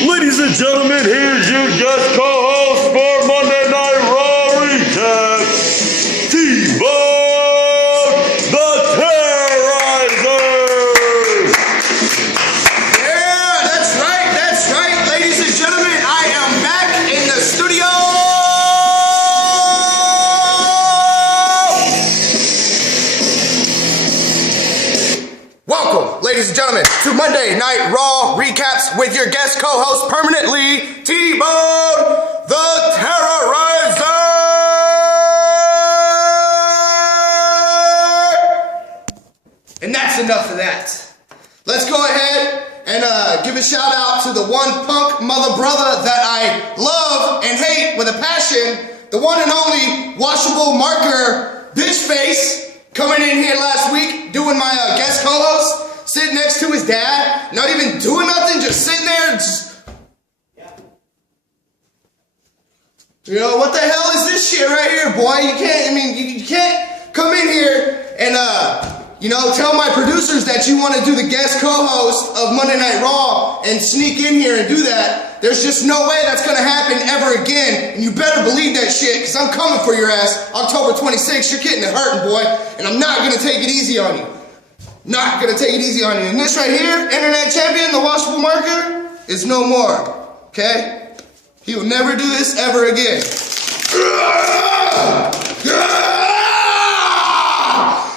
Ladies and gentlemen, here's your guest co-host for Monday Night Raw Recap, T-Bone, the Terrorizer! Yeah, that's right, ladies and gentlemen, I am back in the studio! Welcome, ladies and gentlemen, to Monday Night Raw Recaps with your guest co-host permanently, T-Bone, the Terrorizer! And that's enough of that. Let's go ahead and give a shout out to the one punk mother brother that I love and hate with a passion, the one and only washable marker bitch face, coming in here last week doing my guest co-host. Sitting next to his dad, not even doing nothing, just sitting there, you know, what the hell is this shit right here, boy? You can't come in here and, tell my producers that you want to do the guest co-host of Monday Night Raw and sneak in here and do that. There's just no way that's going to happen ever again, and you better believe that shit, because I'm coming for your ass October 26th. You're getting it hurting, boy, and I'm not going to take it easy on you. Not gonna take it easy on you. And this right here, internet champion, the washable marker, is no more. Okay? He will never do this ever again.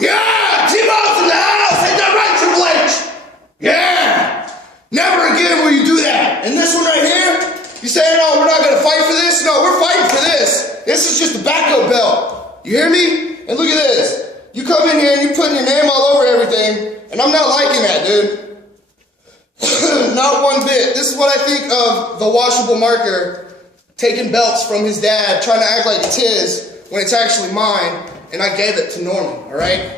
Yeah! T-Bone's in the house! Ain't that right, Triple H? Yeah! Never again will you do that. And this one right here, you saying, oh, we're not gonna fight for this? No, we're fighting for this. This is just a backup belt. You hear me? And look at this. You come in here and you putting your name all over everything, and I'm not liking that, dude. Not one bit. This is what I think of the washable marker taking belts from his dad, trying to act like it's his when it's actually mine, and I gave it to Norman, all right?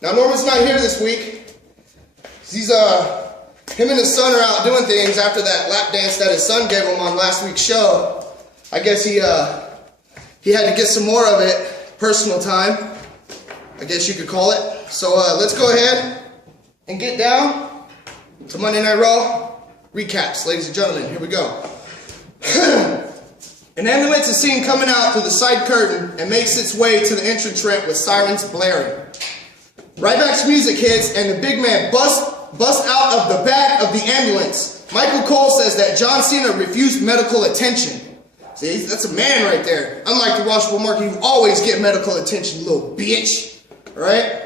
Now, Norman's not here this week. He's, him and his son are out doing things after that lap dance that his son gave him on last week's show. I guess he had to get some more of it, personal time, I guess you could call it. So let's go ahead and get down to Monday Night Raw recaps, ladies and gentlemen. Here we go. An ambulance is seen coming out through the side curtain and makes its way to the entrance ramp with sirens blaring. Ryback's music hits and the big man busts out of the back of the ambulance. Michael Cole says that John Cena refused medical attention. See, that's a man right there. Unlike the washable marker, you always get medical attention, you little bitch. Right?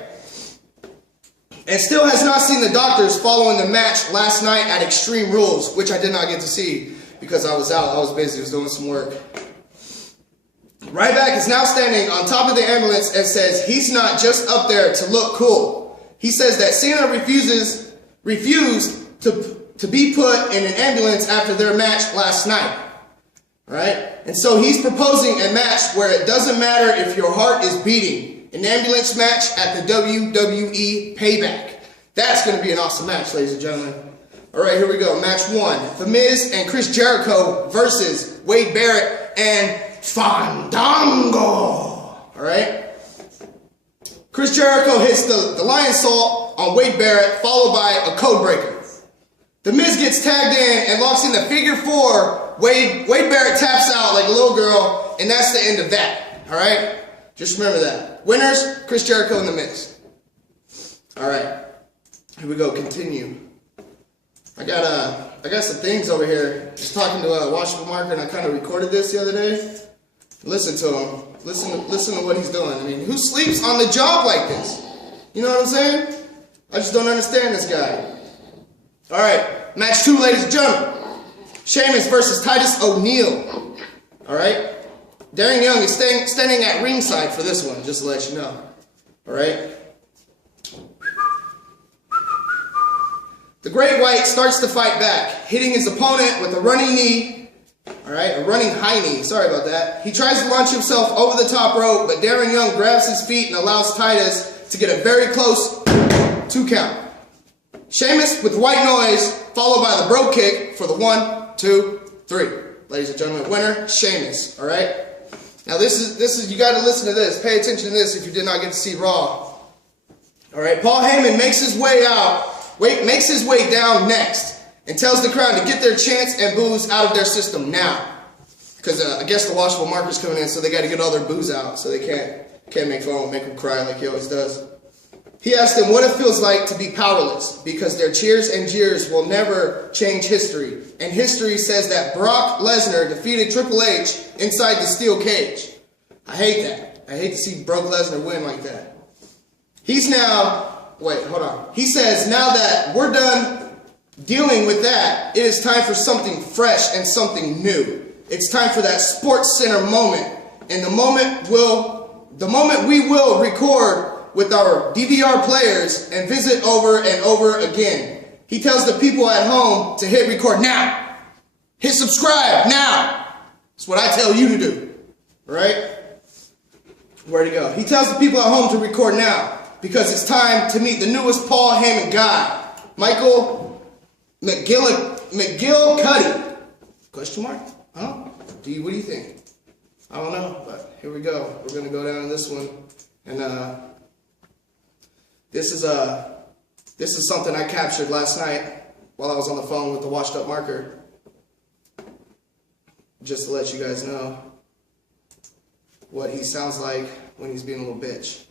And still has not seen the doctors following the match last night at Extreme Rules, which I did not get to see because I was out. I was busy. I was doing some work. Ryback is now standing on top of the ambulance and says he's not just up there to look cool. He says that Cena refused to be put in an ambulance after their match last night. Right? And so he's proposing a match where it doesn't matter if your heart is beating. An ambulance match at the WWE Payback. That's going to be an awesome match, ladies and gentlemen. All right, here we go. Match 1. The Miz and Chris Jericho versus Wade Barrett and Fandango. All right? Chris Jericho hits the Lion Salt on Wade Barrett, followed by a code breaker. The Miz gets tagged in and locks in the figure 4. Wade Barrett taps out like a little girl, and that's the end of that. All right? Just remember that. Winners, Chris Jericho and The Miz. All right. Here we go. Continue. I got some things over here. Just talking to a washable marker, and I kind of recorded this the other day. Listen to him. Listen to what he's doing. I mean, who sleeps on the job like this? You know what I'm saying? I just don't understand this guy. All right. Match 2, ladies and gentlemen. Sheamus versus Titus O'Neil. All right. Darren Young is standing at ringside for this one, just to let you know. All right? The Great White starts to fight back, hitting his opponent with a running knee. All right? A running high knee. Sorry about that. He tries to launch himself over the top rope, but Darren Young grabs his feet and allows Titus to get a very close 2 count. Sheamus with white noise, followed by the bro kick for the 1, 2, 3. Ladies and gentlemen, winner, Sheamus. All right? Now this is you got to listen to this. Pay attention to this if you did not get to see Raw. All right, Paul Heyman makes his way down next, and tells the crowd to get their chants and boos out of their system now. Because I guess the washable marker's coming in, so they got to get all their boos out, so they can't make fun, make them cry like he always does. He asked them what it feels like to be powerless, because their cheers and jeers will never change history. And history says that Brock Lesnar defeated Triple H inside the steel cage. I hate that. I hate to see Brock Lesnar win like that. He's now, wait, hold on. He says, now that we're done dealing with that, it is time for something fresh and something new. It's time for that Sports Center moment. And the moment we will record with our DVR players and visit over and over again. He tells the people at home to hit record now. Hit subscribe now. That's what I tell you to do. Right? Where'd he go? He tells the people at home to record now because it's time to meet the newest Paul Heyman guy, Michael McGillicuddy. Question mark? Huh? What do you think? I don't know, but here we go. We're gonna go down to this one, and this is something I captured last night while I was on the phone with the washed up marker. Just to let you guys know what he sounds like when he's being a little bitch.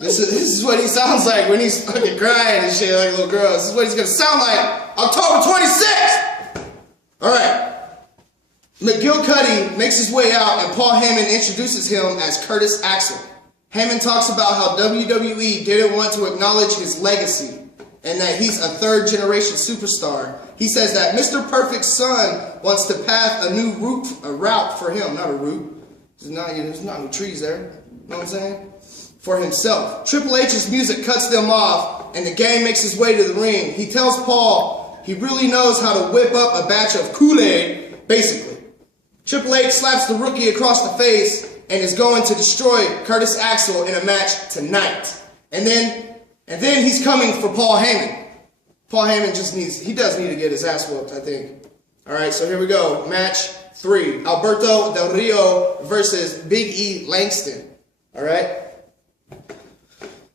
This is what he sounds like when he's fucking crying and shit like a little girl. This is what he's gonna sound like October 26th! Alright. McGillicuddy makes his way out and Paul Heyman introduces him as Curtis Axel. Heyman talks about how WWE didn't want to acknowledge his legacy and that he's a third-generation superstar. He says that Mr. Perfect's son wants to path a new route for him. Not a route. There's not any trees there. You know what I'm saying? For himself. Triple H's music cuts them off and the gang makes his way to the ring. He tells Paul he really knows how to whip up a batch of Kool-Aid, basically. Triple H slaps the rookie across the face and is going to destroy Curtis Axel in a match tonight. And then he's coming for Paul Heyman. Paul Heyman he does need to get his ass whooped, I think. Alright, so here we go. Match 3. Alberto Del Rio versus Big E Langston. Alright?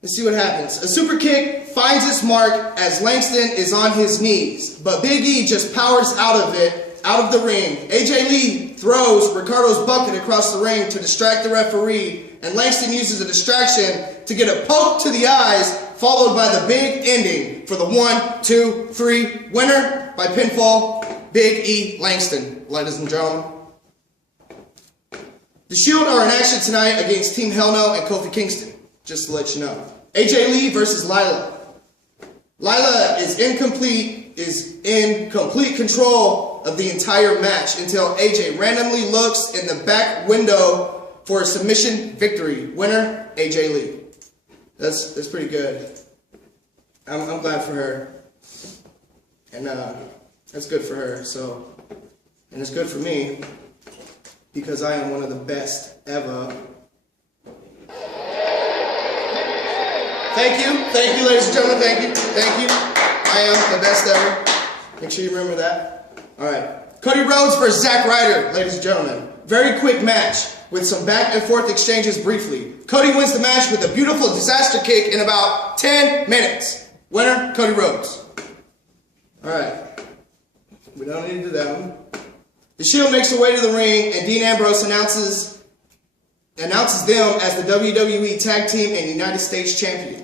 Let's see what happens. A super kick finds its mark as Langston is on his knees. But Big E just powers out of the ring. AJ Lee throws Ricardo's bucket across the ring to distract the referee, and Langston uses a distraction to get a poke to the eyes, followed by the big ending for the 1, 2, 3 winner by pinfall, Big E Langston, ladies and gentlemen. The Shield are in action tonight against Team Hell No and Kofi Kingston, just to let you know. AJ Lee versus Lila. Lila is in complete control of the entire match until AJ randomly looks in the back window for a submission victory. Winner, AJ Lee. That's pretty good. I'm glad for her. And that's good for her. So, and it's good for me because I am one of the best ever. Thank you, ladies and gentlemen, thank you. I am the best ever. Make sure you remember that. Alright, Cody Rhodes versus Zack Ryder, ladies and gentlemen. Very quick match with some back and forth exchanges briefly. Cody wins the match with a beautiful disaster kick in about 10 minutes. Winner, Cody Rhodes. Alright, we don't need to do that one. The Shield makes their way to the ring and Dean Ambrose announces them as the WWE Tag Team and United States Champions.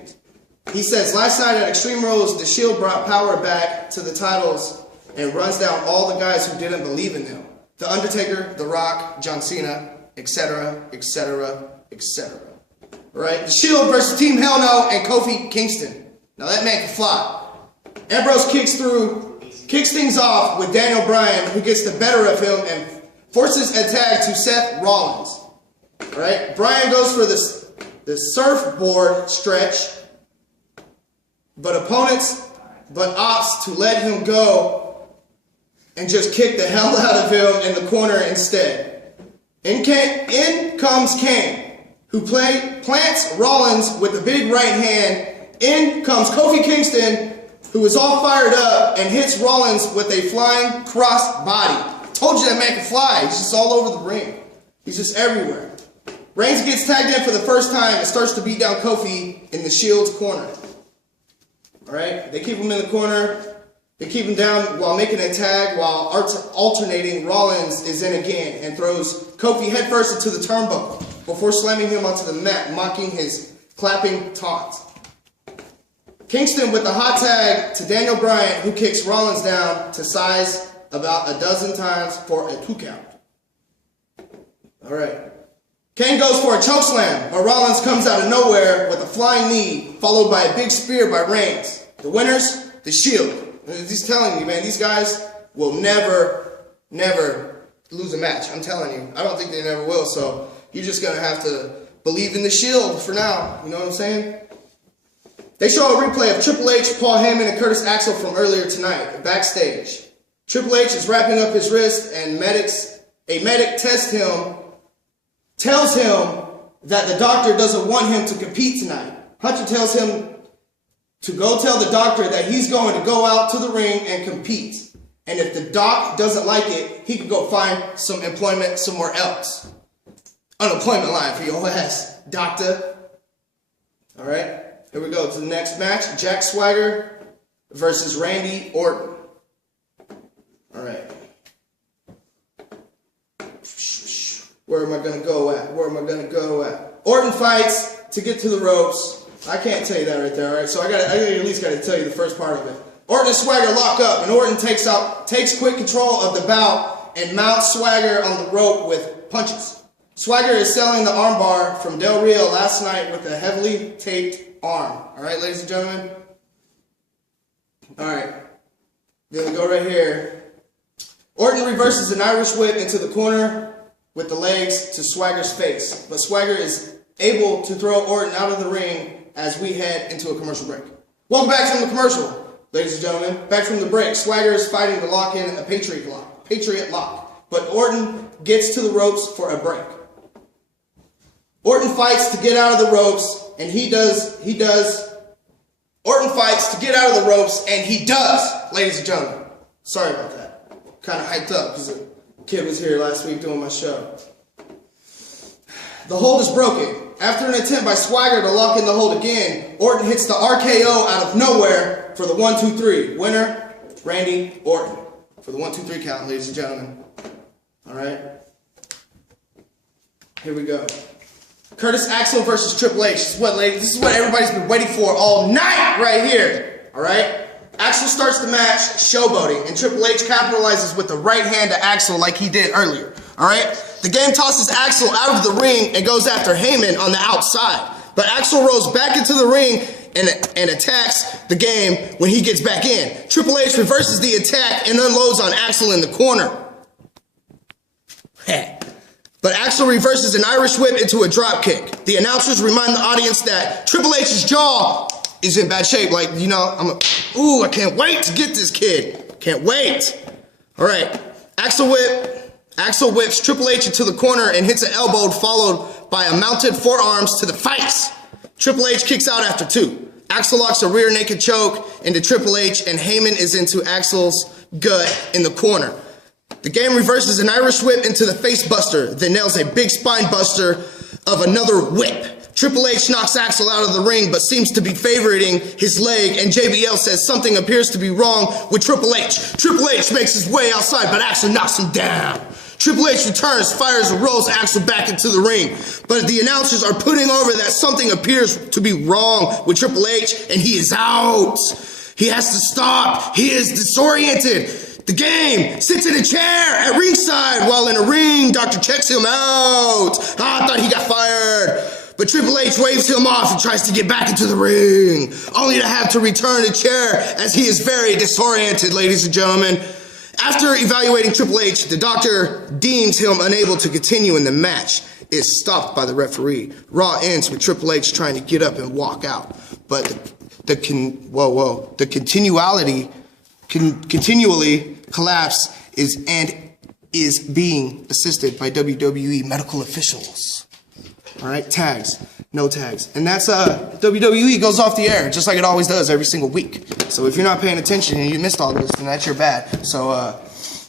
He says, last night at Extreme Rules, the Shield brought power back to the titles and runs down all the guys who didn't believe in them. The Undertaker, The Rock, John Cena, etc., etc., etc. Right? The Shield versus Team Hell No and Kofi Kingston. Now that man can fly. Ambrose kicks things off with Daniel Bryan, who gets the better of him and forces a tag to Seth Rollins. Right? Bryan goes for the surfboard stretch, but opts to let him go and just kick the hell out of him in the corner instead. In comes Kane, who plants Rollins with the big right hand. In comes Kofi Kingston, who is all fired up and hits Rollins with a flying cross body. Told you that man can fly. He's just all over the ring. He's just everywhere. Reigns gets tagged in for the first time and starts to beat down Kofi in the Shield's corner. All right? They keep him in the corner. They keep him down while making a tag, while alternating. Rollins is in again and throws Kofi headfirst into the turnbuckle before slamming him onto the mat, mocking his clapping taunt. Kingston with the hot tag to Daniel Bryan, who kicks Rollins down to size about a dozen times for a 2 count. All right. Kane goes for a chokeslam, but Rollins comes out of nowhere with a flying knee, followed by a big spear by Reigns. The winners, the Shield. He's telling you, man, these guys will never lose a match. I'm telling you. I don't think they never will, so you're just going to have to believe in the Shield for now. You know what I'm saying? They show a replay of Triple H, Paul Heyman, and Curtis Axel from earlier tonight, backstage. Triple H is wrapping up his wrist, and a medic tells him that the doctor doesn't want him to compete tonight. Hunter tells him to go tell the doctor that he's going to go out to the ring and compete. And if the doc doesn't like it, he can go find some employment somewhere else. Unemployment line for your ass, doctor. All right, here we go to the next match. Jack Swagger versus Randy Orton. All right. Where am I going to go at? Orton fights to get to the ropes. I can't tell you that right there, all right? So I at least got to tell you the first part of it. Orton and Swagger lock up, and Orton takes quick control of the bout and mounts Swagger on the rope with punches. Swagger is selling the armbar from Del Rio last night with a heavily taped arm. All right, ladies and gentlemen? All right. Then we go right here. Orton reverses an Irish whip into the corner with the legs to Swagger's face, but Swagger is able to throw Orton out of the ring as we head into a commercial break. Welcome back from the commercial, ladies and gentlemen. Back from the break, Swagger is fighting to lock in a Patriot lock, but Orton gets to the ropes for a break. Orton fights to get out of the ropes, and he does. Orton fights to get out of the ropes, and he does, ladies and gentlemen. Sorry about that. Kind of hyped up because the kid was here last week doing my show. The hold is broken. After an attempt by Swagger to lock in the hold again, Orton hits the RKO out of nowhere for the 1-2-3. Winner, Randy Orton. For the 1-2-3 count, ladies and gentlemen. All right. Here we go. Curtis Axel versus Triple H. This is what everybody's been waiting for all night right here. All right. Axel starts the match showboating, and Triple H capitalizes with the right hand to Axel like he did earlier. All right. The game tosses Axel out of the ring and goes after Heyman on the outside. But Axel rolls back into the ring and attacks the game when he gets back in. Triple H reverses the attack and unloads on Axel in the corner. But Axel reverses an Irish whip into a drop kick. The announcers remind the audience that Triple H's jaw is in bad shape. Like, you know, I can't wait to get this kid. Can't wait. All right. Axel whips Triple H into the corner and hits an elbow followed by a mounted forearms to the face. Triple H kicks out after 2. Axel locks a rear naked choke into Triple H, and Heyman is into Axel's gut in the corner. The game reverses an Irish whip into the face buster, then nails a big spine buster of another whip. Triple H knocks Axel out of the ring, but seems to be favoriting his leg, and JBL says something appears to be wrong with Triple H. Triple H makes his way outside, but Axel knocks him down. Triple H returns, fires, and rolls Axel back into the ring, but the announcers are putting over that something appears to be wrong with Triple H, and he is out. He has to stop. He is disoriented. The game sits in a chair at ringside while in a ring. Doctor checks him out. I thought he got fired. But Triple H waves him off and tries to get back into the ring, only to have to return the chair as he is very disoriented, ladies and gentlemen. After evaluating Triple H, the doctor deems him unable to continue in the match. Is stopped by the referee. Raw ends with Triple H trying to get up and walk out. But the continually collapse is being assisted by WWE medical officials. All right, tags, no tags. And that's WWE goes off the air just like it always does every single week. So if you're not paying attention and you missed all this, then that's your bad. So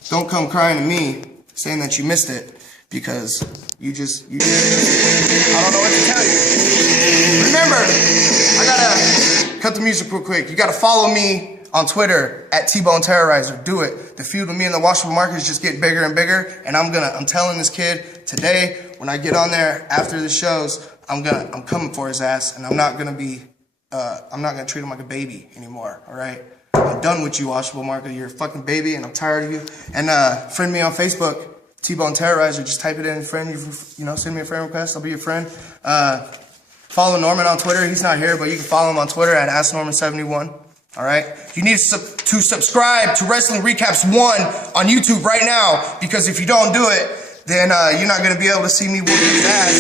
don't come crying to me saying that you missed it, because you just I don't know what to tell you. Remember, I gotta cut the music real quick. You gotta follow me on Twitter at T-Bone Terrorizer. Do it. The feud with me and the washable market is just getting bigger and bigger. And I'm telling this kid today, when I get on there after the shows, I'm coming for his ass, and I'm not gonna treat him like a baby anymore. All right. I'm done with you, washable market. You're a fucking baby, and I'm tired of you. And friend me on Facebook, T-Bone Terrorizer. Just type it in, friend. You know, send me a friend request. I'll be your friend. Follow Norman on Twitter. He's not here, but you can follow him on Twitter at AskNorman71. All right. You need to subscribe to Wrestling Recaps 1 on YouTube right now, because if you don't do it, then you're not gonna be able to see me whoop his ass.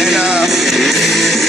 And